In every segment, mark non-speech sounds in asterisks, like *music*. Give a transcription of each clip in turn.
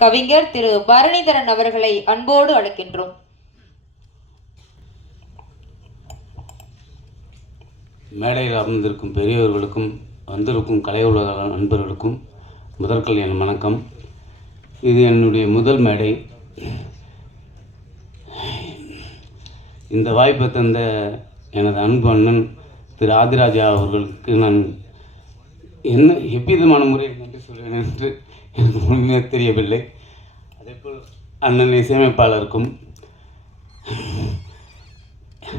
கவிஞர் திரு பரணிதரன் அவர்களை அன்போடு அழைக்கின்றோம். மேடையில் அமர்ந்திருக்கும் பெரியவர்களுக்கும் வந்திருக்கும் கலை உலக நண்பர்களுக்கும் முதற்கல் என் வணக்கம். இது என்னுடைய முதல் மேடை. இந்த வாய்ப்பை தந்த எனது அன்பு அண்ணன் திரு ஆதிராஜா அவர்களுக்கு நான் என்ன எவ்விதமான முறையில் நன்றி சொல்வேன் என்று எனக்கு உண்மையாக தெரியவில்லை. அதேபோல் அண்ணன் இசையமைப்பாளருக்கும்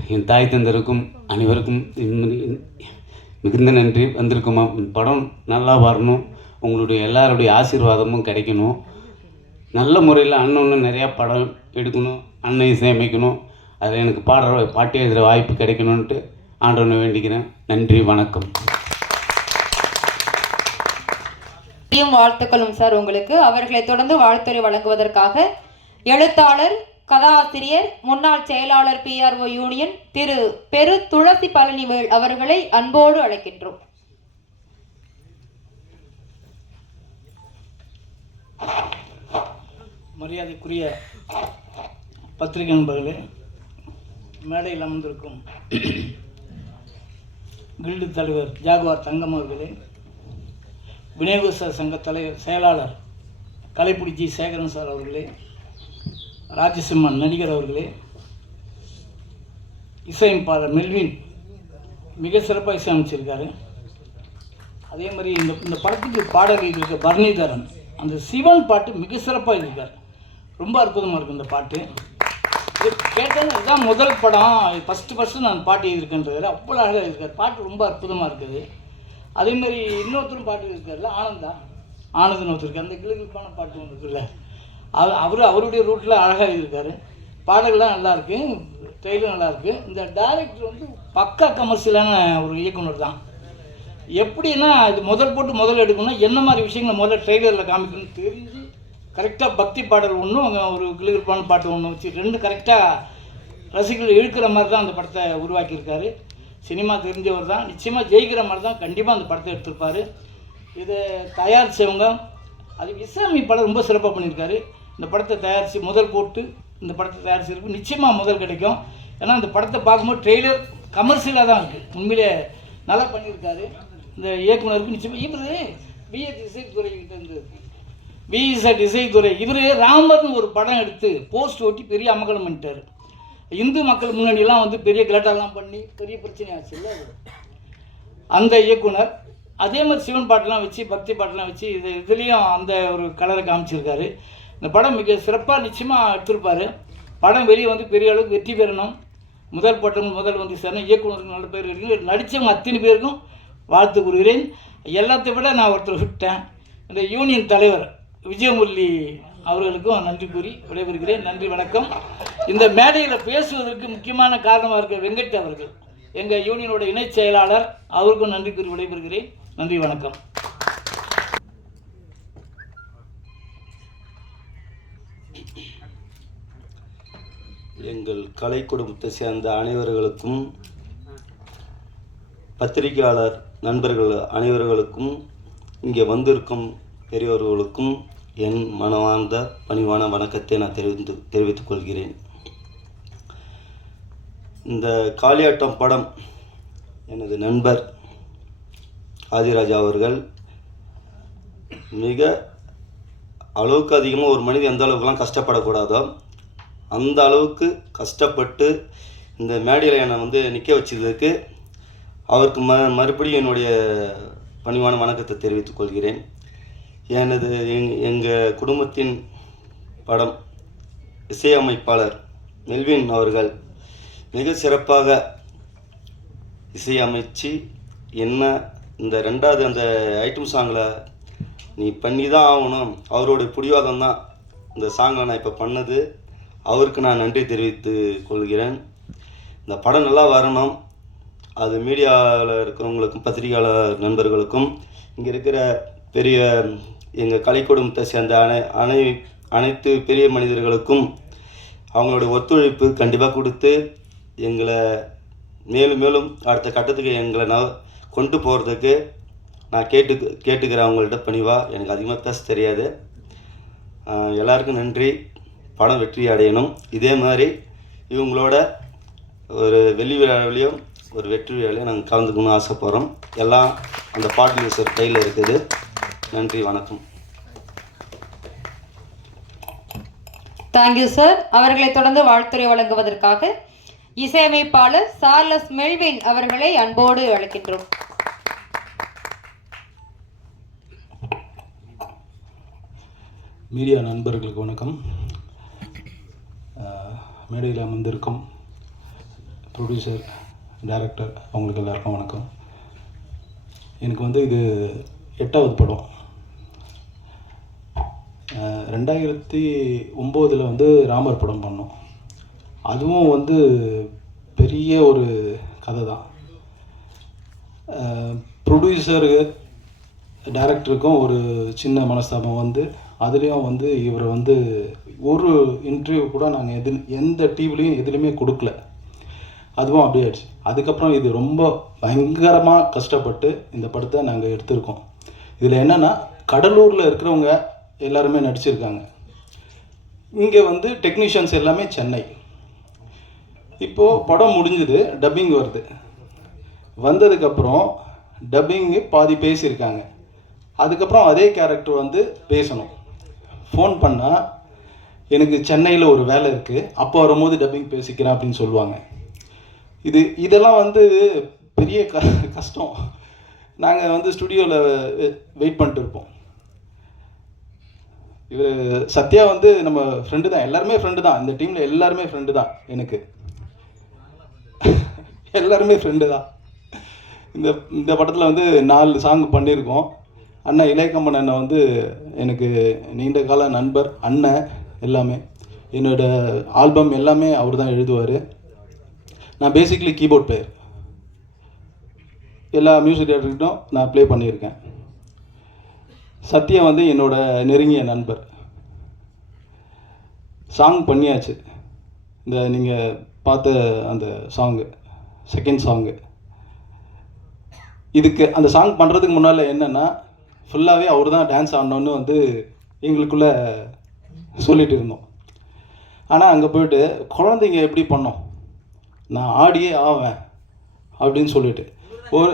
என் தாய் தந்தருக்கும் அனைவருக்கும் மிகுந்த நன்றி. வந்திருக்குமா? படம் நல்லா வரணும். உங்களுடைய எல்லாருடைய ஆசீர்வாதமும் கிடைக்கணும். நல்ல முறையில் அண்ணன் நிறையா படம் எடுக்கணும் அண்ணன் இசையமைக்கணும். அதில் எனக்கு பாடுற பாட்டு எழுதுகிற வாய்ப்பு கிடைக்கணுன்ட்டு ஆண்டவனை வேண்டிக்கிறேன். நன்றி வணக்கம் நன்றியும் வாழ்த்துக்களும் சார் உங்களுக்கு. அவர்களை தொடர்ந்து வாழ்த்துறை வழங்குவதற்காக எழுத்தாளர் கதாசிரியர் முன்னாள் செயலாளர் பிஆர்ஓ யூனியன் திரு பெரு துளசி பழனிவேல் அவர்களை அன்போடு அழைக்கின்றோம். மரியாதைக்குரிய பத்திரிகை நண்பர்களே மேடையில் அமர்ந்திருக்கும் *coughs* கில்டு தலைவர் ஜாகுவார் தங்கம் அவர்களே விநியோகஸ்தர சங்க தலைவர் செயலாளர் கலைப்புடி ஜி சேகரன் சார் அவர்களே ராஜசிம்மன் நடிகர் அவர்களே இசையமைப்பாளர் மெல்வின் மிக சிறப்பாக இசையமைச்சிருக்காரு. அதே மாதிரி இந்த இந்த படத்துக்கு பாடல் இருக்க பரணிதரன் அந்த சிவன் பாட்டு மிக சிறப்பாக இருக்கார். ரொம்ப அற்புதமாக இருக்கும் இந்த பாட்டு. இது கேட்டேன்னா இதுதான் முதல் படம். ஃபஸ்ட்டு ஃபஸ்ட்டு நான் பாட்டு எழுதியிருக்கேன்றதில் அவ்வளோ அழகாக இருக்கார் பாட்டு ரொம்ப அற்புதமாக இருக்குது. அதே மாதிரி இன்னொருத்தரும் பாட்டு இருக்கார்ல ஆனந்தா. ஆனந்தன் ஒருத்தர் அந்த கிளுகிழப்பான பாட்டு ஒன்று இருக்குல்ல. அவர் அவர் அவருடைய ரூட்டில் அழகாக எழுதியிருக்காரு. பாடல்கள்லாம் நல்லாயிருக்கு ட்ரெயிலும் நல்லாயிருக்கு இந்த டைரக்டர் வந்து பக்கா கமர்ஷியலான ஒரு இயக்குனர் தான். எப்படின்னா இது முதல் போட்டு முதல்ல எடுக்கணும்னா என்ன மாதிரி விஷயங்களை முதல்ல ட்ரெய்லரில் காமிக்கணும்னு தெரிஞ்சு கரெக்டாக பக்தி பாடல் ஒன்றும் அங்கே ஒரு கிளிகிழப்பான பாட்டு ஒன்று வச்சு ரெண்டு கரெக்டாக ரசிகர்கள் இழுக்கிற மாதிரி தான் அந்த படத்தை உருவாக்கியிருக்காரு. சினிமா தெரிஞ்சவர் தான். நிச்சயமாக ஜெயிக்கிற மாதிரி தான் கண்டிப்பாக அந்த படத்தை எடுத்திருப்பார். இதை தயாரித்தவங்க அது இஸ்லாமிய ரொம்ப சிறப்பாக பண்ணியிருக்காரு. இந்த படத்தை தயாரித்து முதல் போட்டு இந்த படத்தை தயாரிச்சிருக்கு நிச்சயமாக முதல் கிடைக்கும். ஏன்னா இந்த படத்தை பார்க்கும்போது ட்ரெய்லர் கமர்ஷியலாக தான் இருக்குது உண்மையிலே நல்லா பண்ணியிருக்காரு. இந்த இயக்குனருக்கு நிச்சயமாக இவர் பிஎஸ் இசைத்துறை கிட்ட இருந்து பிஎஸ்ஆர் இசைத்துறை இவர் ராமர்னு ஒரு படம் எடுத்து போஸ்ட் ஓட்டி பெரிய அமகலம் பண்ணிட்டார். இந்து மக்கள் முன்னணியெல்லாம் வந்து பெரிய கலாட்டாலாம் பண்ணி பெரிய பிரச்சனை ஆச்சு இல்லை அந்த இயக்குனர் அதே மாதிரி சிவன் பாட்டெலாம் வச்சு பக்தி பாட்டெலாம் வச்சு இது இதுலேயும் அந்த ஒரு கலரை காமிச்சிருக்காரு. இந்த படம் மிக சிறப்பாக நிச்சயமாக எடுத்திருப்பார். படம் வெளியே வந்து பெரிய அளவுக்கு வெற்றி பெறணும். முதல் பட்டம் முதல் வந்து சேரணும். இயக்குனருக்கு நல்ல பேர் இருக்கு. நடித்தவங்க அத்தனை பேருக்கும் வாழ்த்து கூறுகிறேன். எல்லாத்தை விட நான் ஒருத்தர் விட்டேன். இந்த யூனியன் தலைவர் விஜயமுரளி அவர்களுக்கும் நன்றி கூறி விடைபெறுகிறேன். நன்றி வணக்கம். இந்த மேடையில் பேசுவதற்கு முக்கியமான காரணமாக இருக்க வெங்கட் அவர்கள். எங்கள் யூனியனோட இணைச் செயலாளர் அவருக்கும் நன்றி கூறி விடைபெறுகிறேன். நன்றி வணக்கம். எங்கள் கலை குடும்பத்தை சேர்ந்த அனைவர்களுக்கும் பத்திரிகையாளர் நண்பர்கள் அனைவர்களுக்கும் இங்கே வந்திருக்கும் பெரியவர்களுக்கும் என் மனமார்ந்த பணிவான வணக்கத்தை நான் தெரிவித்து தெரிவித்துக் கொள்கிறேன். இந்த காளியாட்டம் படம் எனது நண்பர் ஆதிராஜா அவர்கள் மிக அளவுக்கு அதிகமாக ஒரு மனிதன் எந்த அளவுக்குலாம் கஷ்டப்படக்கூடாதோ அந்த அளவுக்கு கஷ்டப்பட்டு இந்த மேடையில் என்னை வந்து நிற்க வச்சதுக்கு அவருக்கு ம மறுபடியும் என்னுடைய பணிவான வணக்கத்தை தெரிவித்துக் கொள்கிறேன். எனது எங் எங்கள் குடும்பத்தின் படம் இசையமைப்பாளர் மெல்வின் அவர்கள் மிக சிறப்பாக இசையமைச்சு என்ன இந்த ரெண்டாவது அந்த ஐட்டம் சாங்கில் நீ பண்ணி தான் ஆகணும். அவருடைய பிடிவாதம் தான் இந்த சாங்கை நான் இப்போ பண்ணது. அவருக்கு நான் நன்றி தெரிவித்து கொள்கிறேன். இந்த படம் நல்லா வரணும். அது மீடியாவில் இருக்கிறவங்களுக்கும் பத்திரிகையாளர் நண்பர்களுக்கும். இங்கே இருக்கிற பெரிய எங்கள் கலை குடும்பத்தை சேர்ந்த அனை அனை அனைத்து பெரிய மனிதர்களுக்கும் அவங்களுடைய ஒத்துழைப்பு கண்டிப்பாக கொடுத்து எங்களை மேலும் மேலும் அடுத்த கட்டத்துக்கு எங்களை நான் கொண்டு போகிறதுக்கு நான் கேட்டு கேட்டுக்கிறேன் அவங்கள்ட்ட பணிவாக எனக்கு அதிகமாக பேச தெரியாது. எல்லாருக்கும் நன்றி. படம் வெற்றி அடையணும். இதே மாதிரி இவங்களோட ஒரு வெள்ளி விழாவிலையும் ஒரு வெற்றி விழாவிலையும் நாங்கள் கலந்துக்கணும்னு ஆசைப்பட்றோம். எல்லாம் அந்த பாட்டு சார் கையில் இருக்குது. நன்றி வணக்கம். தேங்க்யூ சார் அவர்களை தொடர்ந்து வாழ்த்துறை வழங்குவதற்காக இசையமைப்பாளர் சார்லஸ் மெல்வின் அவர்களை அன்போடு அழைக்கின்றோம். மீடியா நண்பர்களுக்கு வணக்கம். மேடையில் அமர்ந்திருக்கும் ப்ரொடியூசர் டைரக்டர் அவங்களுக்கு எல்லாருக்கும் வணக்கம். எனக்கு வந்து இது எட்டாவது படம். ரெண்டாயிரத்தி ஒம்போதில் வந்து ராமர் படம் பண்ணோம். அதுவும் வந்து பெரிய ஒரு கதை தான் ப்ரொடியூசரு டேரக்டருக்கும் ஒரு சின்ன மனஸ்தாபம் வந்து அதுலேயும் வந்து இவரை வந்து ஒரு இன்டர்வியூ கூட நாங்கள் எது எந்த டிவிலையும் எதுலேயுமே கொடுக்கல. அதுவும் அப்படியே ஆயிடுச்சு. அதுக்கப்புறம் இது ரொம்ப பயங்கரமாக கஷ்டப்பட்டு இந்த படத்தை நாங்கள் எடுத்திருக்கோம். இதில் என்னென்னா கடலூரில் இருக்கிறவங்க எல்லாருமே நடிச்சிருக்காங்க. இங்கே வந்து டெக்னீஷியன்ஸ் எல்லாமே சென்னை. இப்போது படம் முடிஞ்சுது டப்பிங் வருது. வந்ததுக்கப்புறம் டப்பிங்கு பாதி பேசியிருக்காங்க. அதுக்கப்புறம் அதே கேரக்டர் வந்து பேசணும். ஃபோன் பண்ணால் எனக்கு சென்னையில் ஒரு வேலை இருக்குது அப்போ வரும்போது டப்பிங் பேசிக்கிறேன் அப்படின்னு சொல்லுவாங்க. இது இதெல்லாம் வந்து பெரிய க கஷ்டம். நாங்கள் வந்து ஸ்டுடியோவில் வெயிட் பண்ணிட்டு இருப்போம். இவர் சத்யா வந்து நம்ம ஃப்ரெண்டு தான். எல்லாருமே ஃப்ரெண்டு தான். இந்த டீமில் எல்லாருமே ஃப்ரெண்டு தான் எனக்கு. *laughs* எல்லாருமே ஃப்ரெண்டு தான். இந்த இந்த படத்தில் வந்து நாலு சாங் பண்ணியிருக்கோம். அண்ணன் இளையக்கம்பன் அண்ணன் வந்து எனக்கு நீண்ட கால நண்பர் அண்ணன் எல்லாமே. என்னோட ஆல்பம் எல்லாமே அவர் தான் எழுதுவார். நான் பேசிக்லி கீபோர்ட் பிளேயர் எல்லா மியூசிக் டேரக்டர்கிட்டும் நான் ப்ளே பண்ணியிருக்கேன். சத்யா வந்து என்னோட நெருங்கிய நண்பர். சாங் பண்ணியாச்சு. இந்த நீங்கள் பார்த்த அந்த சாங்கு செகண்ட் சாங்கு இதுக்கு அந்த சாங் பண்ணுறதுக்கு முன்னால் என்னென்னா ஃபுல்லாகவே அவர் தான் டான்ஸ் ஆடணும்னு வந்து எங்களுக்குள்ளே சொல்லிட்டு இருந்தோம். ஆனால் அங்கே போயிட்டு குழந்தைங்க எப்படி பண்ணோம்? நான் ஆடியே ஆவேன் அப்படின்னு சொல்லிட்டு. ஒரு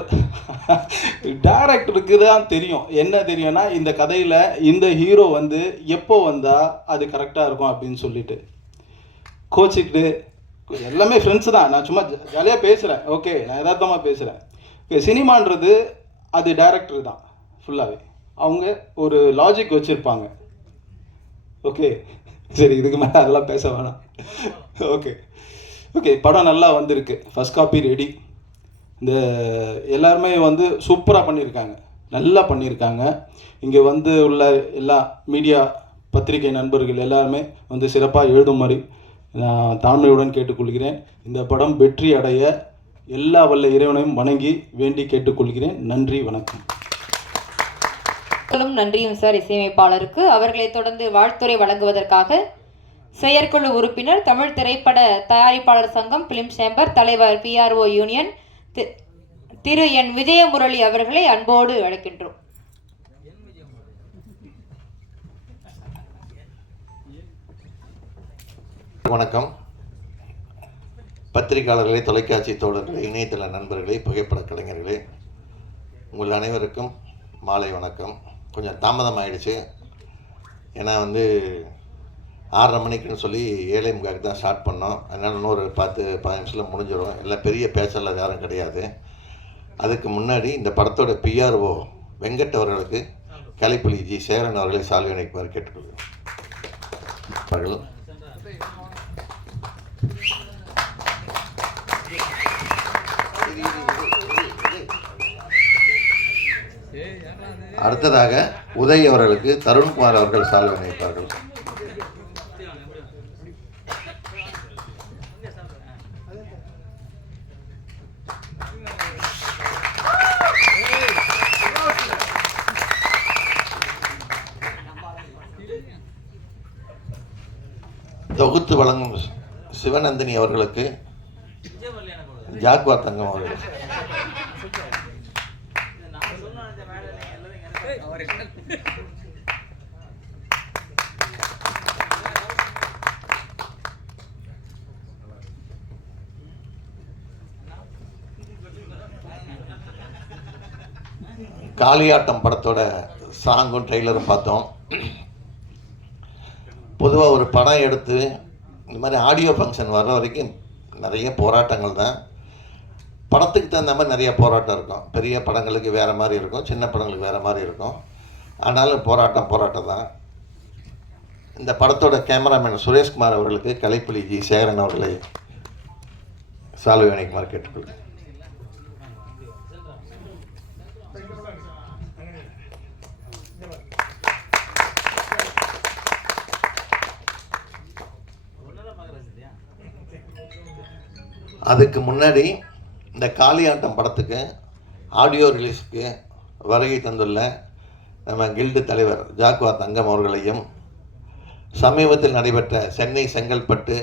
டேரக்டருக்கு தான் தெரியும். என்ன தெரியும்னா இந்த கதையில் இந்த ஹீரோ வந்து எப்போ வந்தால் அது கரெக்டாக இருக்கும் அப்படின்னு சொல்லிட்டு. கோச்சிக்கிட்டு எல்லாமே ஃப்ரெண்ட்ஸ் தான். நான் சும்மா ஜாலியாக பேசுகிறேன் ஓகே நான் யதார்த்தமாக பேசுகிறேன் ஓகே சினிமான்றது அது டேரக்டர் தான் ஃபுல்லாகவே அவங்க ஒரு லாஜிக் வச்சுருப்பாங்க. ஓகே சரி இதுக்கு மேலே அதெல்லாம் பேச வேணாம். ஓகே ஓகே படம் நல்லா வந்திருக்கு. ஃபஸ்ட் காப்பி ரெடி இந்த எல்லாருமே வந்து சூப்பராக பண்ணியிருக்காங்க. நல்லா பண்ணியிருக்காங்க. இங்கே வந்து உள்ள எல்லா மீடியா பத்திரிகை நண்பர்கள் எல்லாருமே வந்து சிறப்பாக எழுதுமாறு நான் தாழ்மையுடன் கேட்டுக்கொள்கிறேன். இந்த படம் வெற்றி அடைய எல்லா வல்ல இறைவனையும் வணங்கி வேண்டி கேட்டுக்கொள்கிறேன். நன்றி வணக்கம். மக்களும் நன்றியும் சார் இசையமைப்பாளருக்கு. அவர்களை தொடர்ந்து வாழ்த்துறை வழங்குவதற்காக செயற்குழு உறுப்பினர் தமிழ் திரைப்பட தயாரிப்பாளர் சங்கம் பிலிம் சேம்பர் தலைவர் பிஆர்ஓ யூனியன் திரு என் விஜயமுரளி அவர்களை அன்போடு அழைக்கின்றோம். வணக்கம். பத்திரிகையாளர்களே தொலைக்காட்சி தோழர்களே இணையதள நண்பர்களே புகைப்பட கலைஞர்களே உங்கள் அனைவருக்கும் மாலை வணக்கம். கொஞ்சம் தாமதம் ஆயிடுச்சு ஏன்னா வந்து ஆறரை மணிக்குன்னு சொல்லி ஏழை முகாக்கு தான் ஸ்டார்ட் பண்ணோம். அதனால் இன்னொரு பத்து பதினஞ்சு நிமிஷத்தில் முடிஞ்சிடும். எல்லாம் பெரிய பேச்சாளர் யாரும் கிடையாது. அதுக்கு முன்னாடி இந்த படத்தோட பிஆர்ஓ வெங்கட் அவர்களுக்கு கலைப்புலி ஜி சேரன் அவர்களை சால்வி அணைக்குமாறு கேட்டுக்கொள்கிறோம். அடுத்ததாக உதய் அவர்களுக்கு தருண்குமார் அவர்கள் சால்வி அணைப்பார்கள் தொகுத்து வழங்கும் சிவநந்தினி அவர்களுக்கு ஜாக்வா தங்கம் அவர்கள். காளியாட்டம் படத்தோட சாங்கும் ட்ரெய்லரும் பார்த்தோம். பொதுவாக ஒரு படம் எடுத்து இந்த மாதிரி ஆடியோ ஃபங்க்ஷன் வர்ற வரைக்கும் நிறைய போராட்டங்கள் தான். படத்துக்கு தகுந்த மாதிரி நிறைய போராட்டம் இருக்கும். பெரிய படங்களுக்கு வேறு மாதிரி இருக்கும் சின்ன படங்களுக்கு வேறு மாதிரி இருக்கும். ஆனாலும் போராட்டம் போராட்டம் தான். இந்த படத்தோட கேமராமேன் சுரேஷ்குமார் அவர்களுக்கு கலைப்புலி ஜி சேகரன் அவர்களை சால்வை அணிக்குமாறு கேட்டுக்கொள்கிறேன். அதுக்கு முன்னாடி இந்த காளியாட்டம் படத்துக்கு ஆடியோ ரிலீஸ்க்கு வருகை தந்துள்ள நம்ம கில்டு தலைவர் ஜாக்குவா தங்கம் அவர்களையும் சமீபத்தில் நடைபெற்ற சென்னை செங்கல்பட்டு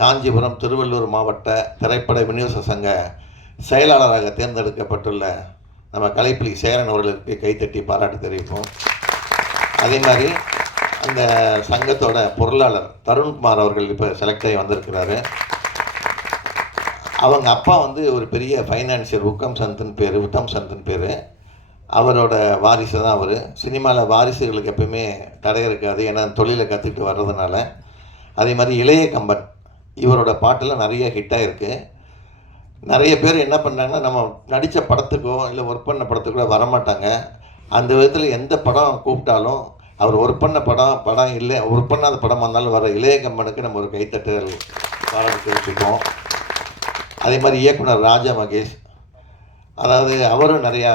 காஞ்சிபுரம் திருவள்ளூர் மாவட்ட திரைப்பட விநியோக சங்க செயலாளராக தேர்ந்தெடுக்கப்பட்டுள்ள நம்ம கலைப்புலி சேரன் அவர்களுக்கு கைத்தட்டி பாராட்டு தெரிவிப்போம். அதே மாதிரி அந்த சங்கத்தோட பொருளாளர் தருண்குமார் அவர்கள் இப்போ செலக்ட் ஆகி வந்திருக்கிறாரு. அவங்க அப்பா வந்து ஒரு பெரிய ஃபைனான்சியர் உக்கம் சந்தன் பேர் உத்தம் சந்தன் பேர். அவரோட வாரிசு தான் அவர். சினிமாவில் வாரிசுகளுக்கு எப்பயுமே தடை இருக்காது. ஏன்னா தொழிலை கற்றுக்கிட்டு வர்றதுனால. அதே மாதிரி இளைய கம்பன் இவரோட பாட்டெல்லாம் நிறைய ஹிட்டாக இருக்குது நிறைய பேர் என்ன பண்ணுறாங்கன்னா நம்ம நடித்த படத்துக்கோ இல்லை ஒர்க் பண்ண படத்துக்கோ வரமாட்டாங்க. அந்த விதத்தில் எந்த படம் கூப்பிட்டாலும் அவர் ஒர்க் பண்ண படம் படம் இல்லை ஒர்க் பண்ணாத படம் வந்தாலும் வர இளைய கம்பனுக்கு நம்ம ஒரு கைத்தட்டல் பாராட்டு தெரிவிச்சுப்போம் அதே மாதிரி இயக்குனர் ராஜா மகேஷ். அதாவது அவரும் நிறையா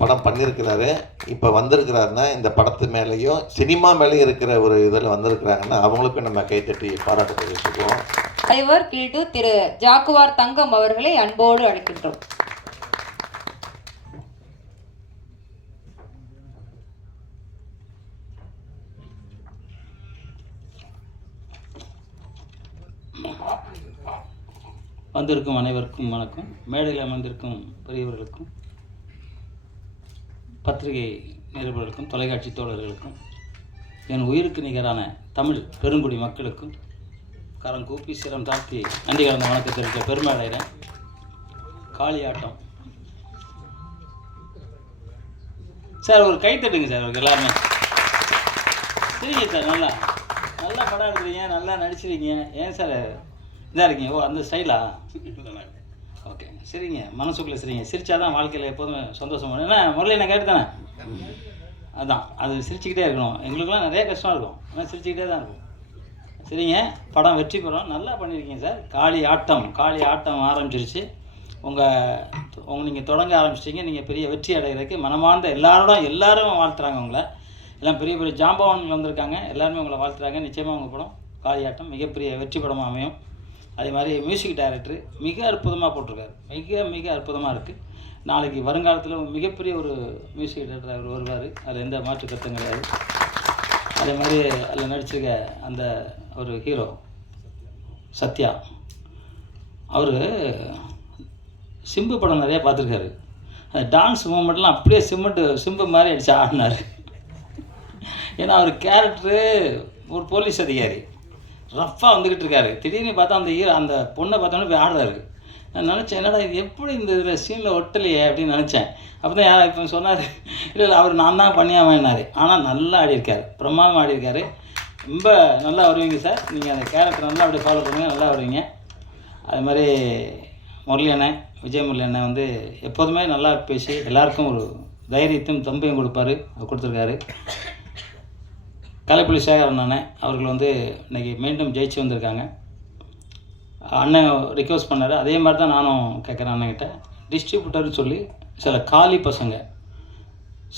படம் பண்ணியிருக்கிறாரு. இப்போ வந்திருக்கிறாருன்னா இந்த படத்து மேலேயும் சினிமா மேலேயும் இருக்கிற ஒரு இதில் வந்திருக்கிறாங்கன்னா அவங்களுக்கும் நம்ம கைத்தட்டி பாராட்டு தெரிவிச்சுக்குவோம். தலைவர் கில்டு திரு ஜாக்குவார் தங்கம் அவர்களை அன்போடு அழைக்கின்றோம். வந்திருக்கும் அனைவருக்கும் வணக்கம். மேடையில் அமர்ந்திருக்கும் பெரியவர்களுக்கும் பத்திரிகை நிருபர்களுக்கும் தொலைக்காட்சி தோழர்களுக்கும் என் உயிருக்கு நிகரான தமிழ் பெருங்குடி மக்களுக்கும் கரம் கூப்பி சிரம் தாழ்த்தி நன்றி கலந்த வணக்கம் தெரிவித்த பெருமை அடைகிறேன் காளியாட்டம். சார் ஒரு கை தட்டுங்க சார் அவருக்கு எல்லாருமே. சரிங்க சார் நல்லா நல்லா படம் எடுக்கிறீங்க நல்லா நடிச்சிருக்கீங்க. ஏன் சார் இதாக இருக்கீங்க. ஓ அந்த ஸ்டைலா ஓகே சரிங்க. மனசுக்குள்ளே சரிங்க. சிரிச்சாதான் வாழ்க்கையில் எப்போதுமே சந்தோஷம் வரும். என்ன முரளி நான் கேட்டு தானே அதான். அது சிரிச்சுக்கிட்டே இருக்கணும். எங்களுக்குலாம் நிறைய கஷ்டம் இருக்கும். ஆனால் சிரிச்சுக்கிட்டே தான் இருக்கும். சரிங்க. படம் வெற்றி பெறும். நல்லா பண்ணியிருக்கீங்க சார். காளி ஆட்டம். காளி ஆட்டம் ஆரம்பிச்சிருச்சு. உங்கள் உங்க நீங்கள் தொடங்க ஆரம்பிச்சிட்டிங்க. நீங்கள் பெரிய வெற்றி அடைகிறதுக்கு மனமார்ந்த எல்லாரோட எல்லாரும் வாழ்த்துறாங்க உங்களை. எல்லாம் பெரிய பெரிய ஜாம்பவான்கள் வந்திருக்காங்க. எல்லாருமே உங்களை வாழ்த்துறாங்க. நிச்சயமாக உங்கள் படம் காளியாட்டம் மிகப்பெரிய வெற்றி படமாக அமையும். அதே மாதிரி மியூசிக் டைரக்டர் மிக அற்புதமாக போட்டிருக்காரு. மிக மிக அற்புதமாக இருக்குது நாளைக்கு வருங்காலத்தில் மிகப்பெரிய ஒரு மியூசிக் டைரக்டர் அவர் வருவார். அதில் எந்த மாற்று கருத்தும் கிடையாது. அதே மாதிரி அதில் நடிச்சிருக்க அந்த ஒரு ஹீரோ சத்யா. அவர் சிம்பு படம் நிறைய பார்த்துருக்காரு. அந்த டான்ஸ் மூமெண்ட்லாம் அப்படியே சிமெண்ட் சிம்பு மாதிரி அடிச்சு ஆடினார். ஏன்னா அவர் கேரக்டரு ஒரு போலீஸ் அதிகாரி. ரஃப்பாக வந்துக்கிட்டு இருக்காரு. திடீர்னு பார்த்தா அந்த ஹீரோ அந்த பொண்ணை பார்த்தோன்னே போய் ஆடுறாரு. நான் நினச்சேன் என்னடா இது? எப்படி இந்த இதில் சீனில் ஒட்டலையே? அப்படின்னு நினச்சேன். அப்போ தான் யார் இப்போ சொன்னார். இல்லை இல்லை அவர் நான் தான் பண்ணியாமன்னாரு ஆனால் நல்லா ஆடியிருக்காரு. பிரமாதமாக ஆடியிருக்காரு. ரொம்ப நல்லா வருவீங்க சார் நீங்கள் அந்த கேரக்டர் நல்லா அப்படியே ஃபாலோ பண்ணுங்கள் நல்லா வருவீங்க. அது மாதிரி முரளி அண்ணன் விஜய் முரளி அண்ணன் வந்து எப்போதுமே நல்லா பேசி எல்லாருக்கும் ஒரு தைரியத்தையும் தம்பையும் கொடுப்பாரு. கொடுத்துருக்காரு. கலைப்புலி சேகரன் அண்ணன் அவர்கள் வந்து இன்னைக்கு மீண்டும் ஜெயிச்சு வந்திருக்காங்க. அண்ணன் ரிக்வஸ்ட் பண்ணார். அதே மாதிரி தான் நானும் கேட்குறேன் அண்ணன்கிட்ட. டிஸ்ட்ரிபியூட்டர்னு சொல்லி சில காலி பசங்க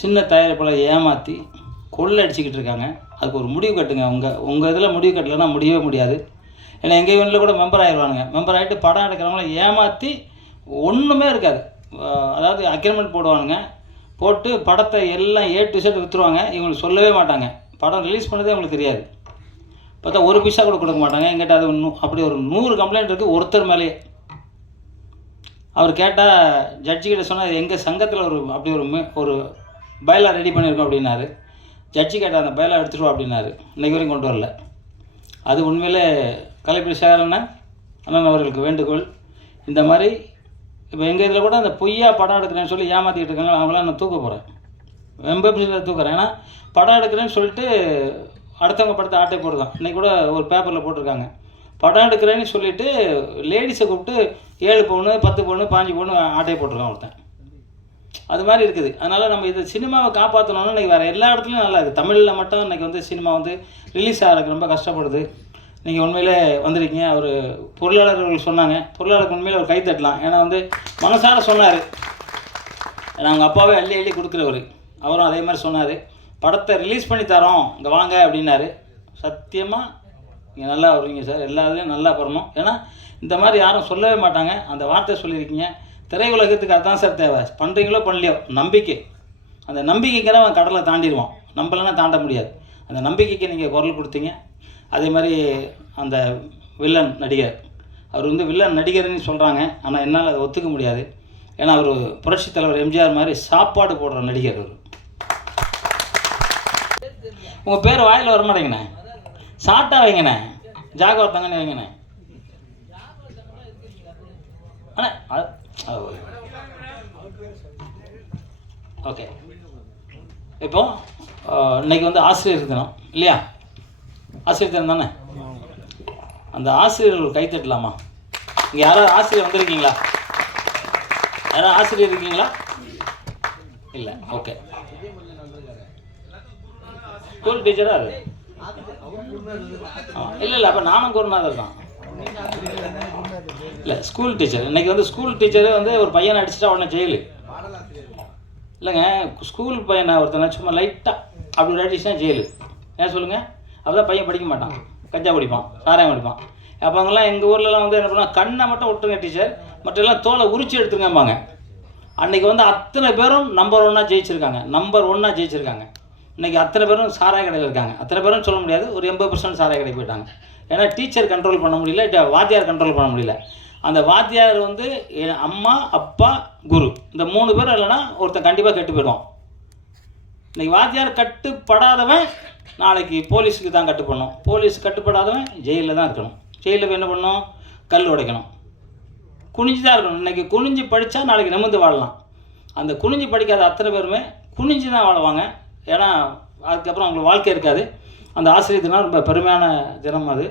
சின்ன தயாரிப்பாளர் ஏமாற்றி கொள்ளை அடிச்சுக்கிட்டு இருக்காங்க. அதுக்கு ஒரு முடிவு கட்டுங்க. உங்கள் உங்கள் இதில் முடிவு கட்டலைன்னா முடியவே முடியாது. ஏன்னா எங்கள் யூனியில் கூட மெம்பர் ஆயிடுவானுங்க மெம்பர் ஆகிட்டு படம் எடுக்கிறவங்கள ஏமாற்றி ஒன்றுமே இருக்காது. அதாவது அக்ரிமெண்ட் போடுவானுங்க. போட்டு படத்தை எல்லாம் ஏ டு செட் விற்றுருவாங்க இவங்களுக்கு சொல்லவே மாட்டாங்க. படம் ரிலீஸ் பண்ணதே அவங்களுக்கு தெரியாது. பார்த்தா ஒரு பைசா கூட கொடுக்க மாட்டாங்க. எங்கிட்ட அது அப்படி ஒரு நூறு கம்ப்ளைண்ட் இருக்குது ஒருத்தர் மேலேயே. அவர் கேட்டால் ஜட்ஜி கிட்ட சொன்னால் எங்கள் சங்கத்தில் ஒரு அப்படி ஒரு ஒரு பைலா ரெடி பண்ணியிருக்கோம் அப்படின்னாரு. ஜட்ஜி கேட்டால் அந்த பைலா எடுத்துட்டு அப்படின்னாரு. இன்னைக்கு வரையும் கொண்டு வரல. அது உண்மையிலே கலைப்பிடி சேகரண்ண அண்ணன் அவர்களுக்கு வேண்டுகோள். இந்த மாதிரி இப்போ எங்கள் இதில் கூட அந்த பொய்யா படம் எடுக்கிறேன்னு சொல்லி ஏமாற்றிக்கிட்டு இருக்காங்க. அவங்களாம் நான் தூக்க போகிறேன் எண்பது தூக்குறேன். ஏன்னா படம் எடுக்கிறேன்னு சொல்லிட்டு அடுத்தவங்க படத்தை ஆட்டை போடுதான் இன்றைக்கி கூட ஒரு பேப்பரில் போட்டிருக்காங்க. படம் எடுக்கிறேன்னு சொல்லிவிட்டு லேடிஸை கூப்பிட்டு ஏழு பவுனு பத்து பவுனு பாஞ்சு பவுனு ஆட்டையை போட்டிருக்கான் ஒருத்தன். அது மாதிரி இருக்குது. அதனால் நம்ம இது சினிமாவை காப்பாற்றணும்னா இன்றைக்கி வேறு எல்லா இடத்துலையும் நல்லா இருக்குது தமிழில் மட்டும் இன்றைக்கி வந்து சினிமா வந்து ரிலீஸ் ஆகிறதுக்கு ரொம்ப கஷ்டப்படுது. நீங்கள் உண்மையிலே வந்திருக்கீங்க. அவர் பொருளாளர்கள் சொன்னாங்க. பொருளாளருக்கு உண்மையில் அவர் கை தட்டலாம். ஏன்னா வந்து மனசார சொன்னார். ஏன்னா அவங்க அப்பாவே அள்ளி அள்ளி கொடுக்குறவர். அவரும் அதே மாதிரி சொன்னார். படத்தை ரிலீஸ் பண்ணி தரோம். இங்கே வாங்க அப்படின்னாரு. சத்தியமாக நீங்கள் நல்லா வருவீங்க சார். எல்லா இதுலேயும் நல்லா பண்ணணும். ஏன்னா இந்த மாதிரி யாரும் சொல்லவே மாட்டாங்க. அந்த வார்த்தை சொல்லியிருக்கீங்க. திரையுலகத்துக்கு அதுதான் சார் தேவை. பண்ணுறீங்களோ பண்ணலையோ நம்பிக்கை. அந்த நம்பிக்கைக்கு அவன் கடலை தாண்டிடுவான். நம்மளெல்லாம் தாண்ட முடியாது. அந்த நம்பிக்கைக்கு நீங்கள் குரல் கொடுத்தீங்க. அதே மாதிரி அந்த வில்லன் நடிகர். அவர் வந்து வில்லன் நடிகர்னு சொல்கிறாங்க ஆனால் என்னால் அதை ஒத்துக்க முடியாது. ஏன்னா அவர் புரட்சித் தலைவர் எம்ஜிஆர் மாதிரி சாப்பாடு போடுற நடிகர் அவர். உங்கள் பேர் வாயில் வர மாட்டேங்கண்ணே சாட்டா வைங்கண்ணே. ஜாகவர் தங்கண்ணே வைங்கண்ணே. அண்ணே ஓகே. இப்போ இன்னைக்கு வந்து ஆசிரியர் தினம் இல்லையா? ஆசிரியர் தினம் தானே? அந்த ஆசிரியர்கள் கை தட்டலாமா? இங்கே யாராவது ஆசிரியர் வந்திருக்கீங்களா? யாராவது ஆசிரியர் இருக்கீங்களா? இல்லை ஓகே. ஸ்கூல் டீச்சரா அது இல்லை இல்லை அப்போ நானும் குருநாதர் தான். இல்லை ஸ்கூல் டீச்சர் இன்னைக்கு வந்து ஸ்கூல் டீச்சரே வந்து ஒரு பையனை அடிச்சிட்டா உடனே ஜெயிலு இல்லைங்க ஸ்கூல் பையனை ஒருத்தனை சும்மா லைட்டாக அப்படி அடிச்சுனா ஜெயிலு ஏன் சொல்லுங்கள் அப்பதான் பையன் படிக்க மாட்டான். கஞ்சா குடிப்பான் சாராயம் குடிப்பான். அப்போ அவங்கெல்லாம் எங்கள் ஊர்லலாம் வந்து என்ன பண்ணுவாங்க? கண்ணை மட்டும் விட்டுருங்க டீச்சர் மற்ற எல்லாம் தோலை உரிச்சு எடுத்துருங்கம்பாங்க. அன்னைக்கு வந்து அத்தனை பேரும் நம்பர் ஒன்னாக ஜெயிச்சிருக்காங்க. நம்பர் ஒன்னாக ஜெயிச்சிருக்காங்க. இன்றைக்கி அத்தனை பேரும் சாராய கடையில் இருக்காங்க. அத்தனை பேரும் சொல்ல முடியாது. ஒரு எண்பது பர்சன்ட் சாராய கடைக்கு போயிட்டாங்க. ஏன்னா டீச்சர் கண்ட்ரோல் பண்ண முடியல வாத்தியார் கண்ட்ரோல் பண்ண முடியல. அந்த வாத்தியார் வந்து என் அம்மா அப்பா குரு. இந்த மூணு பேரும் இல்லைன்னா ஒருத்தன் கண்டிப்பாக கெட்டு போயிடுவான். இன்னைக்கு வாத்தியார் கட்டுப்படாதவன் நாளைக்கு போலீஸுக்கு தான் கட்டுப்படணும். போலீஸ் கட்டுப்படாதவன் ஜெயிலில் தான் இருக்கணும். ஜெயிலில் போய் என்ன பண்ணணும்? கல் உடைக்கணும். குனிஞ்சு தான் இருக்கணும். இன்றைக்கி குனிஞ்சு படித்தா நாளைக்கு நிமிர்ந்து வாழலாம். அந்த குனிஞ்சு படிக்காத அத்தனை பேருமே குனிஞ்சு தான் வாழ்வாங்க. ஏன்னா அதுக்கப்புறம் அவங்களுக்கு வாழ்க்கை இருக்காது. அந்த ஆசிரியர் தினம் ரொம்ப பெருமையான தினம் அது.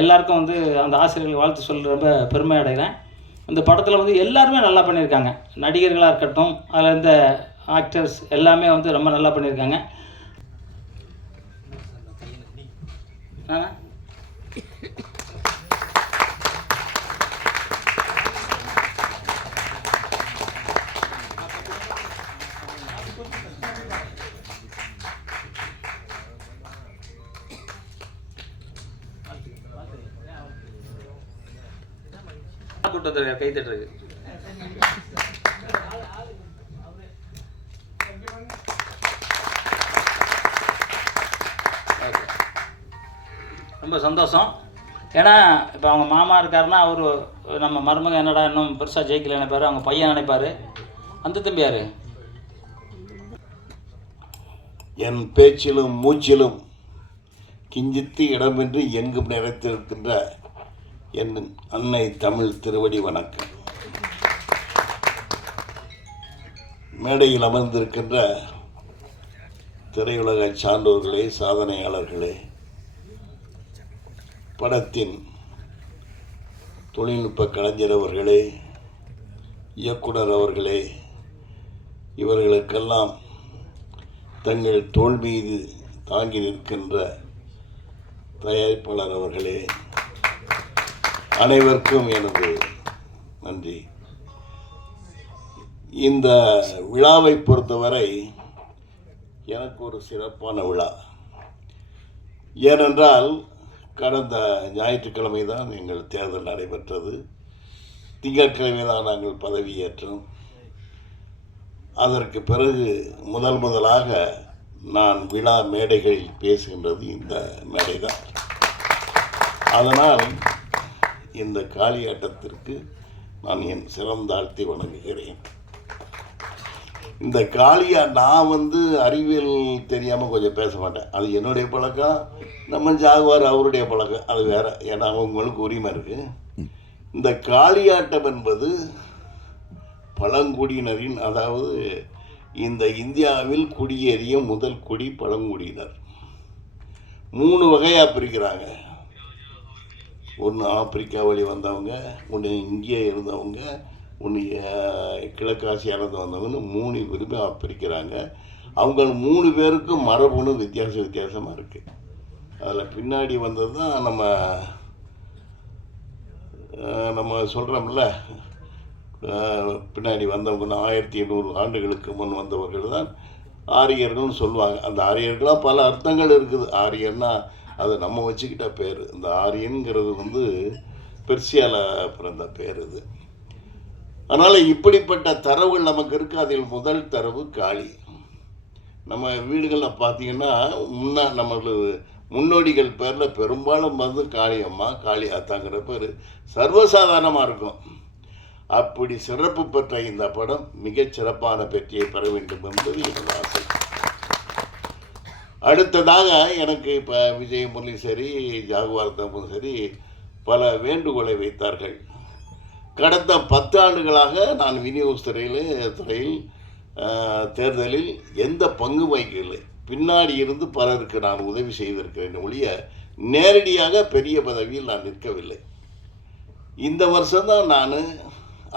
எல்லாருக்கும் வந்து அந்த ஆசிரியர்கள் வாழ்த்து சொல்ல ரொம்ப பெருமை அடைகிறேன். இந்த படத்தில் வந்து எல்லாருமே நல்லா பண்ணியிருக்காங்க. நடிகர்களாக இருக்கட்டும் அதில் இருந்த ஆக்டர்ஸ் எல்லாமே வந்து ரொம்ப நல்லா பண்ணியிருக்காங்க. ஆ ஒருத்தர் கை தட்டுறது ரொம்ப சந்தோஷம். ஏன்னா இப்போ அவங்க மாமா இருக்காருன்னா அவர் நம்ம மருமகன் என்னடா இன்னும் பெருசாக ஜெயிக்கல நினைப்பார். அவங்க பையன் நினைப்பார். அந்த தம்பி யார்? என் பேச்சிலும் மூச்சிலும் கிஞ்சித்து இடமின்றி எங்கும் நிறைத்திருக்கின்ற என் அன்னை தமிழ் திருவடி வணக்கம். மேடையில் அமர்ந்திருக்கின்ற திரையுலக சான்றோர்களே சாதனையாளர்களே படத்தின் தொழில்நுட்ப கலைஞர் அவர்களே இயக்குனர் அவர்களே இவர்களுக்கெல்லாம் தங்கள் தோல் மீது தாங்கி நிற்கின்ற தயாரிப்பாளர் அவர்களே அனைவருக்கும் எனது நன்றி. இந்த விழாவை பொறுத்தவரை எனக்கு ஒரு சிறப்பான விழா. ஏனென்றால் கடந்த ஞாயிற்றுக்கிழமை தான் எங்கள் தேர்தல் நடைபெற்றது. திங்கட்கிழமை தான் நாங்கள் பதவியேற்றோம். அதற்கு பிறகு முதல் முதலாக நான் விழா மேடைகளில் பேசுகின்றது இந்த மேடை தான் அதனால் இந்த காளியாட்டத்திற்கு நான் என் சிறந்தாழ்த்தி வணங்குகிறேன். இந்த காளியா நான் வந்து அறிவியல் தெரியாமல் கொஞ்சம் பேச மாட்டேன். அது என்னுடைய பழக்கம் நம்ம ஜாகுவார் அவருடைய பழக்கம். அது வேற ஏன்னா அவங்களுக்கு உரிமை இருக்கு. இந்த காளியாட்டம் என்பது பழங்குடியினரின் அதாவது இந்த இந்தியாவில் குடியேறிய முதல் குடி பழங்குடியினர். மூணு வகையாக பிரிக்கிறாங்க. ஒன்று ஆப்பிரிக்கா வழி வந்தவங்க ஒன்று இங்கே இருந்தவங்க ஒன்று கிழக்காசியானது வந்தவங்கன்னு மூணு விரும்பி பிரிக்கிறாங்க அவங்க மூணு பேருக்கும் மரபணு வித்தியாச வித்தியாசமாக இருக்குது அதில் பின்னாடி வந்தது தான் நம்ம நம்ம சொல்கிறோம்ல பின்னாடி வந்தவங்க ஆயிரத்தி எண்ணூறு ஆண்டுகளுக்கு முன் வந்தவர்கள் தான் ஆரியர்கள்னு சொல்லுவாங்க. அந்த ஆரியர்களாக பல அர்த்தங்கள் இருக்குது. ஆரியர்னால் அதை நம்ம வச்சுக்கிட்ட பேர். இந்த ஆரியன்கிறது வந்து பெர்சியாவில் பிறந்த பேர் இது. அதனால் இப்படிப்பட்ட தரவுகள் நமக்கு இருக்குது அதில் முதல் தரவு காளி. நம்ம வீடுகளில் பார்த்தீங்கன்னா முன்னா நம்மளுக்கு முன்னோடிகள் பேரில் பெரும்பாலும் வந்து காளியம்மா காளி ஆத்தாங்கிற பேர். சர்வசாதாரணமாக இருக்கும். அப்படி சிறப்பு பெற்ற இந்த படம் மிகச் சிறப்பான வெற்றியை பெற வேண்டும் என்பது எனது ஆசை. அடுத்ததாக எனக்கு இப்போ விஜயமுரளி சரி ஜாகுவார் தம்பும் சரி பல வேண்டுகோளை வைத்தார்கள். கடந்த பத்து ஆண்டுகளாக நான் விநியோகத்துறையில் துறையில் துறையில் தேர்தலில் எந்த பங்கு வகிக்கவில்லை. பின்னாடி இருந்து பலருக்கு நான் உதவி செய்திருக்கிறேன் ஒழிய நேரடியாக பெரிய பதவியில் நான் நிற்கவில்லை. இந்த வருஷம்தான் நான்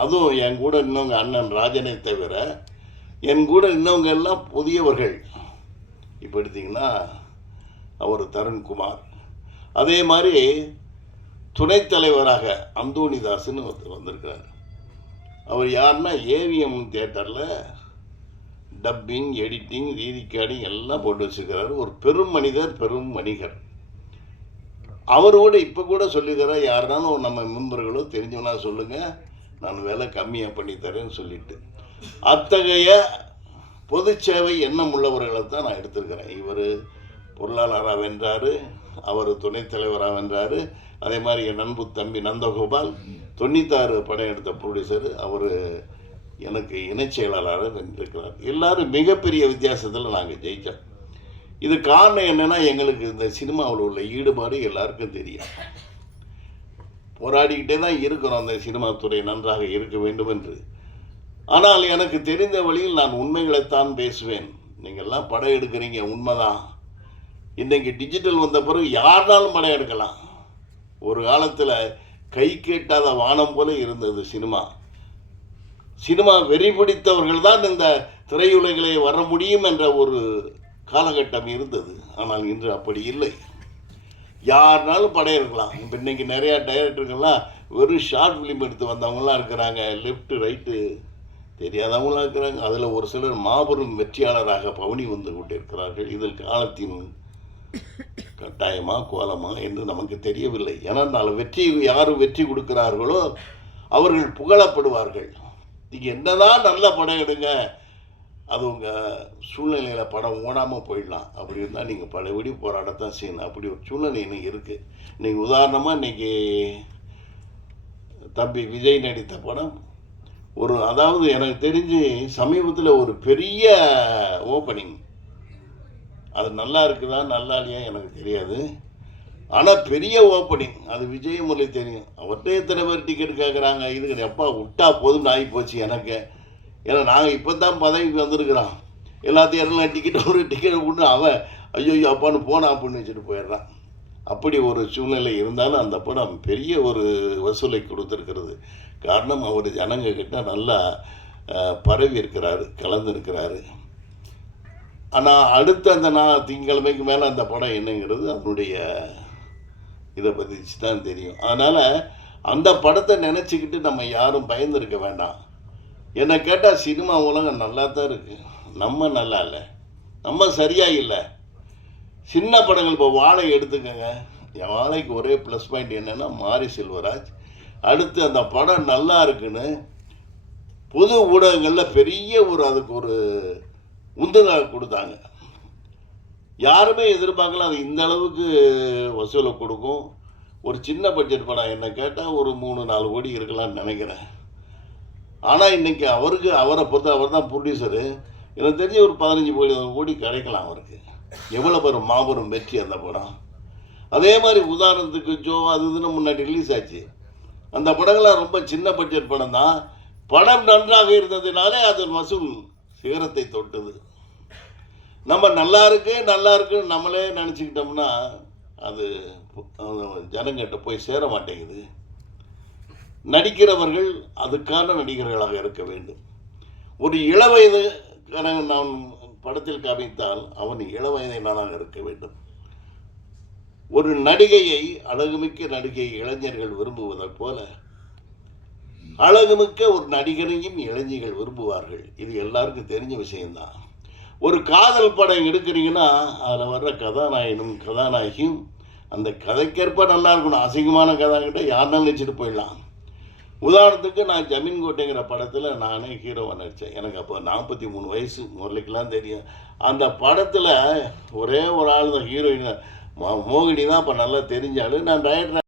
அதுவும் என் கூட இன்னவங்க அண்ணன் ராஜனை தவிர என் கூட இன்னவங்க எல்லாம் புதியவர்கள். இப்போ எடுத்திங்கன்னா அவர் தருண்குமார் அதே மாதிரி துணைத் தலைவராக அந்தோணிதாஸ்னு ஒருத்தர் வந்திருக்கிறார். அவர் யாருன்னா ஏவிஎம் தேட்டரில் டப்பிங் எடிட்டிங் ரீரிகார்டிங் எல்லாம் போட்டு வச்சுருக்கிறாரு. ஒரு பெரும் மனிதர் பெரும் வணிகர். அவரோட இப்போ கூட சொல்லிக்கிறார் யாருனாலும் நம்ம மெம்பர்களோ தெரிஞ்சவனா சொல்லுங்கள் நான் விலை கம்மியாக பண்ணி தரேன்னு சொல்லிட்டு. அத்தகைய பொது சேவை எண்ணம் உள்ளவர்களை தான் நான் எடுத்திருக்கிறேன். இவர் பொருளாளராக வென்றார் அவர் துணைத் தலைவராக வென்றார். அதே மாதிரி என் நண்பு தம்பி நந்தகோபால் தொண்ணூத்தாறு படம் எடுத்த ப்ரொடியூசர் அவர் எனக்கு இணைச் செயலாளராக வென்றிருக்கிறார். எல்லாரும் மிகப்பெரிய வித்தியாசத்தில் நாங்கள் ஜெயித்தோம் இது காரணம் என்னென்னா எங்களுக்கு இந்த சினிமாவில் உள்ள ஈடுபாடு எல்லாருக்கும் தெரியும். போராடிக்கிட்டே தான் இருக்கிறோம். அந்த சினிமா துறை நன்றாக இருக்க வேண்டும் என்று. ஆனால் எனக்கு தெரிந்த வழியில் நான் உண்மைகளைத்தான் பேசுவேன். நீங்கள்லாம் படம் எடுக்கிறீங்க உண்மைதான். இன்றைக்கி டிஜிட்டல் வந்த பிறகு யாருனாலும் படம் எடுக்கலாம். ஒரு காலத்தில் கை கேட்டாத வானம் போல இருந்தது சினிமா. சினிமா வெறி பிடித்தவர்கள் தான் இந்த திரையுலகிலே வர முடியும் என்ற ஒரு காலகட்டம் இருந்தது. ஆனால் இன்று அப்படி இல்லை. யாருனாலும் படம் எடுக்கலாம். இப்போ இன்னைக்கு நிறையா டைரக்டர்கள்லாம் வெறும் ஷார்ட் ஃபிலிம் எடுத்து வந்தவங்களாம் இருக்கிறாங்க. லெஃப்ட்டு ரைட்டு தெரியாதவங்களாம் இருக்கிறாங்க. அதில் ஒரு சிலர் மாபெரும் வெற்றியாளராக பவனி வந்து கொண்டிருக்கிறார்கள். இதில் காலத்தின் கட்டாயமா கோலமா என்று நமக்கு தெரியவில்லை. ஏன்னா நாலு வெற்றி யார் வெற்றி கொடுக்கிறார்களோ அவர்கள் புகழப்படுவார்கள். நீங்கள் என்னதான் நல்ல படம் எடுங்க அது உங்கள் சூழ்நிலையில் படம் ஓடாமல் போயிடலாம். அப்படி இருந்தால் நீங்கள் பழையபடி போராடத்தான் செய்யணும். அப்படி ஒரு சூழ்நிலை இன்னைக்கு இருக்குது நீங்கள் உதாரணமாக இன்னைக்கு தம்பி விஜய் நடித்த படம் ஒரு அதாவது எனக்கு தெரிஞ்சு சமீபத்தில் ஒரு பெரிய ஓப்பனிங் அது நல்லா இருக்குதா நல்லா இல்லையா எனக்கு தெரியாது. ஆனால் பெரிய ஓப்பனிங் அது விஜய் தெரியும். அவர்கிட்ட எத்தனை பேர் டிக்கெட் கேட்குறாங்க இதுக்கு எப்பா விட்டா போதும்னு ஆகி போச்சு எனக்கு. ஏன்னா நாங்கள் இப்போ தான் பதவிக்கு வந்திருக்கிறோம். எல்லாத்தையும் எல்லாம் டிக்கெட் ஒரு டிக்கெட் விட்டு அவன். ஐயோ அப்பான்னு போனா அப்படின்னு வச்சுட்டு போயிடுறான். அப்படி ஒரு சூழ்நிலை இருந்தாலும் அந்த படம் பெரிய ஒரு வசூலை கொடுத்துருக்கிறது. காரணம் அவர் ஜனங்கக்கிட்ட நல்லா பரவி இருக்கிறாரு கலந்துருக்கிறாரு. ஆனால் அடுத்த அந்த நான் திங்கக்கிழமைக்கு மேலே அந்த படம் என்னங்கிறது அதனுடைய இதை பற்றி தான் தெரியும். அதனால் அந்த படத்தை நினச்சிக்கிட்டு நம்ம யாரும் பயந்துருக்க வேண்டாம். என்னை கேட்டால் சினிமா உலகம் நல்லா தான் இருக்குது நம்ம நல்லா இல்லை. நம்ம சரியாக இல்லை. சின்ன படங்கள் இப்போ வாழை எடுத்துக்கோங்க. என் வாழைக்கு ஒரே ப்ளஸ் பாயிண்ட் என்னென்னா மாரி செல்வராஜ். அடுத்து அந்த படம் நல்லா இருக்குன்னு பொது ஊடகங்களில் பெரிய ஒரு அதுக்கு ஒரு உந்துதல் கொடுத்தாங்க. யாருமே எதிர்பார்க்கல அது இந்த அளவுக்கு வசூலை கொடுக்கும். ஒரு சின்ன பட்ஜெட் படம் என்ன கேட்டால் ஒரு மூணு நாலு கோடி இருக்கலாம்னு நினைக்கிறேன். ஆனால் இன்னைக்கு அவருக்கு அவரை பொறுத்த அவர் தான் ப்ரொடியூசரு எனக்கு தெரிஞ்சு ஒரு பதினஞ்சு கோடி கோடி கிடைக்கலாம் அவருக்கு. எவ்வளோ பெரும் மாபெரும் வெற்றி அந்த படம். அதே மாதிரி உதாரணத்துக்கு ஜோ அது இதுன்னு முன்னாடி ரிலீஸ் ஆச்சு. அந்த படங்கள்லாம் ரொம்ப சின்ன பட்ஜெட் படம் தான். படம் நன்றாக இருந்ததுனாலே அது வசூல் சிகரத்தை தொட்டது. நம்ம நல்லா இருக்கு நல்லா இருக்குன்னு நம்மளே நினச்சிக்கிட்டோம்னா அது அது ஜனங்கிட்ட போய் சேர மாட்டேங்குது. நடிக்கிறவர்கள் அதுக்கான நடிகர்களாக இருக்க வேண்டும். ஒரு இளவயது நான் படத்தில் காமித்தால் அவன் இளவயதை நானாக இருக்க வேண்டும். ஒரு நடிகையை அழகுமிக்க நடிகை இளைஞர்கள் விரும்புவதைப் போல அழகுமிக்க ஒரு நடிகரையும் இளைஞர்கள் விரும்புவார்கள். இது எல்லாருக்கும் தெரிஞ்ச விஷயம்தான். ஒரு காதல் படம் எடுக்கிறீங்கன்னா அதில் வர்ற கதாநாயகனும் கதாநாயகியும் அந்த கதைக்கேற்ப நல்லா இருக்கணும். அசிங்கமான கதாகிட்ட யாருனாலும் நினச்சிட்டு போயிடலாம். உதாரணத்துக்கு நான் ஜமீன் கோட்டைங்கிற படத்தில் நானே ஹீரோவாக நடித்தேன் எனக்கு அப்போ நாற்பத்தி மூணு வயசு முரளிக்கெலாம் தெரியும். அந்த படத்தில் ஒரே ஒரு ஆள் தான் ஹீரோயின் மோகினி தான் அப்போ நல்லா தெரிஞ்சாலும் நான் டைரக்டர்